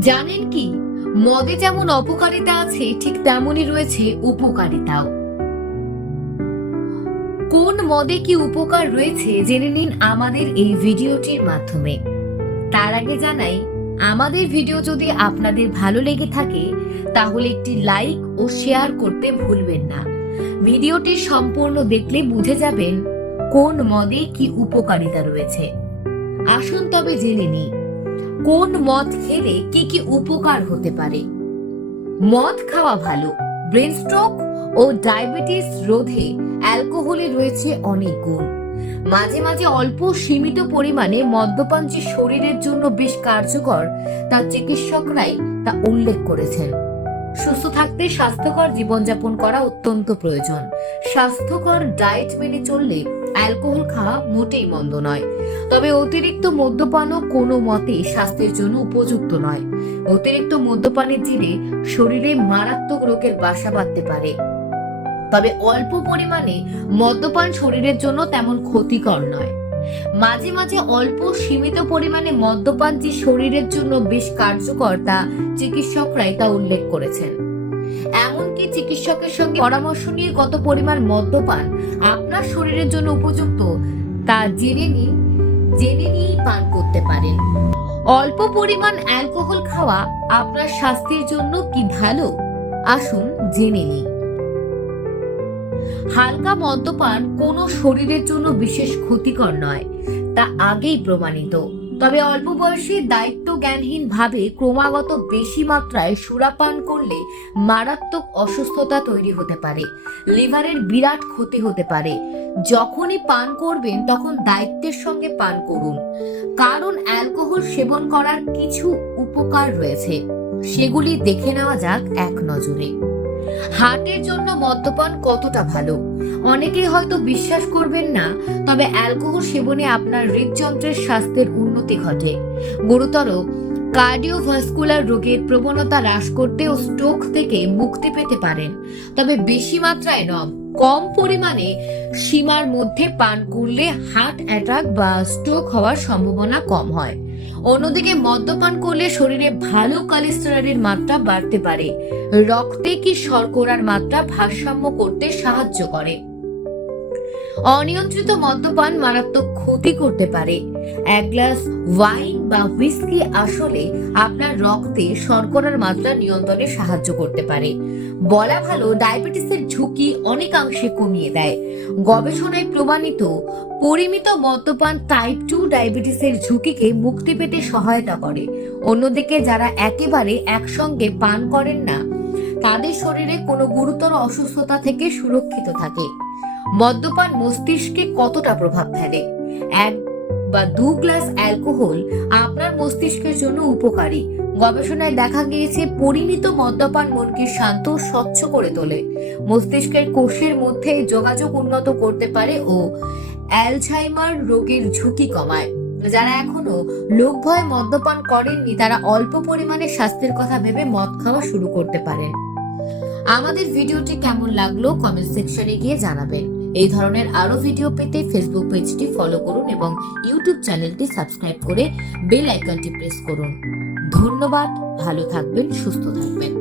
জানেন কি? মদে যেমন অপকারিতা আছে, ঠিক তেমনই রয়েছে উপকারিতাও। কোন মদে কি উপকার রয়েছে জেনে নিন আমাদের এই ভিডিওটির মাধ্যমে। তার আগে জানাই, আমাদের ভিডিও যদি আপনাদের ভালো লেগে থাকে, তাহলে একটি লাইক ও শেয়ার করতে ভুলবেন না। ভিডিওটি সম্পূর্ণ দেখলে বুঝে যাবেন কোন মদে কি উপকারিতা রয়েছে। আসুন তবে জেনে নিই। কোন মদ খেলে কি কি উপকার হতে পারে? মদ খাওয়া ভালো, ব্রেন স্ট্রোক ও ডায়াবেটিস রোধে অ্যালকোহলে রয়েছে অনেক গুণ। মাঝে মাঝে অল্প সীমিত পরিমাণে মদ্যপান যে শরীরের জন্য বেশ কার্যকর, তা চিকিৎসকরাই তা উল্লেখ করেছেন। সুস্থ থাকতে স্বাস্থ্যকর জীবনযাপন করা অত্যন্ত প্রয়োজন। স্বাস্থ্যকর ডায়েট মেনে চললে অ্যালকোহল খাওয়া মোটেই মন্দ নয়। তবে অতিরিক্ত মদ্যপানও কোনো মতে স্বাস্থ্যের জন্য উপযুক্ত নয়। অতিরিক্ত মদ্যপানের জেরে শরীরে মারাত্মক রোগের বাসা বাঁধতে পারে। তবে অল্প পরিমাণে মদ্যপান শরীরের জন্য তেমন ক্ষতিকর নয়। মাঝে মাঝে অল্প সীমিত পরিমাণে মদ্যপান যে শরীরের জন্য বেশ কার্যকর তা চিকিৎসকরাই তা উল্লেখ করেছেন। এমনকি চিকিৎসকের সঙ্গে পরামর্শ নিয়ে কত পরিমাণ মদ্যপান আপনার শরীরের জন্য উপযুক্ত তা জেনে নিন, জেনে নিয়েই পান করতে পারেন। অল্প পরিমাণ অ্যালকোহল খাওয়া আপনার স্বাস্থ্যের জন্য কি ভালো? আসুন জেনে নিই। হালকা মদ্যপান কোনো শরীরের জন্য বিশেষ ক্ষতিকর নয়, তা আগেই প্রমাণিত। তবে অল্প বয়সে দায়িত্ব জ্ঞানহীন ভাবে ক্রমাগত বেশি মাত্রায় সুরাপান করলে মারাত্মক অসুস্থতা তৈরি হতে পারে, লিভারের বিরাট ক্ষতি হতে পারে। যখনই পান করবেন, তখন দায়িত্বের সঙ্গে পান করুন। কারণ অ্যালকোহল সেবন করার কিছু উপকার রয়েছে। সেগুলি দেখে নেওয়া যাক এক নজরে। হার্টের জন্য মদ্যপান কতটা ভালো? অনেকেই হয়তো বিশ্বাস করবেন না, তবে অ্যালকোহল সেবনে আপনার হৃদযন্ত্রের স্বাস্থ্যের উন্নতি ঘটে। গুরুতর কার্ডিওভাস্কুলার রোগের প্রবণতা হ্রাস করতে ও স্ট্রোক থেকে মুক্তি পেতে পারেন, তবে বেশি মাত্রায় নয়, কম পরিমাণে সীমার মধ্যে পান করলে হার্ট অ্যাটাক বা স্ট্রোক হওয়ার সম্ভাবনা কম হয়। অন্যদিকে মদ্যপান করলে শরীরে ভালো কোলেস্টেরলের মাত্রা বাড়তে পারে, রক্তে কি শর্করার মাত্রা ভারসাম্য করতে সাহায্য করে। অনিয়ন্ত্রিত মদ্যপান মারাত্মক ক্ষতি করতে পারে। এক গ্লাস ওয়াইন বা হুইস্কি আসলে আপনার রক্তে শর্করার মাত্রা নিয়ন্ত্রণে সাহায্য করতে পারে। বলা ভালো, ডায়াবেটিসের ঝুঁকি অনেকাংশে কমিয়ে দেয়। গবেষণায় প্রমাণিত, পরিমিত মদ্যপান টাইপ টু ডায়াবেটিসের ঝুঁকিকে মুক্তি পেতে সহায়তা করে। অন্যদিকে যারা একেবারে একসঙ্গে পান করেন না তাদের শরীরে কোনো গুরুতর অসুস্থতা থেকে সুরক্ষিত থাকে। মদ্যপান মস্তিষ্কে কতটা প্রভাব ফেলে? এক বা দু গ্লাস অ্যালকোহল আপনার মস্তিষ্কের জন্য উপকারী। গবেষণায় দেখা গিয়েছে পরিমিত মদ্যপান মনকে শান্ত স্বচ্ছ করে তোলে। মস্তিষ্কের কোষের মধ্যে যোগাযোগ উন্নত করতে পারে ও অ্যালঝাইমার রোগের ঝুঁকি কমায়। যারা এখনও লোক ভয়ে মদ্যপান করেননি, তারা অল্প পরিমাণে স্বাস্থ্যের কথা ভেবে মদ খাওয়া শুরু করতে পারেন। আমাদের ভিডিওটি কেমন লাগল কমেন্ট সেকশনে গিয়ে জানাবেন। এই ধরনের আরও ভিডিও পেতে ফেসবুক পেজটি ফলো করুন এবং ইউটিউব চ্যানেলটি সাবস্ক্রাইব করে বেল আইকনটি প্রেস করুন। ধন্যবাদ, ভালো থাকবেন, সুস্থ থাকবেন।